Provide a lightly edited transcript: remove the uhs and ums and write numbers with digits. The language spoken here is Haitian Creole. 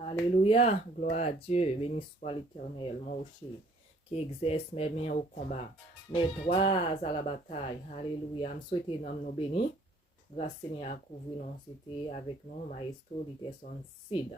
Alléluia, gloire à Dieu, béni soit l'Éternel, moi aussi, qui exerce mes mains au combat, mes droits à la bataille. Alléluia, je souhaite nous béni. Grâce Seigneur à couvrir nous, c'était avec nous, Maestro Diterson Sid.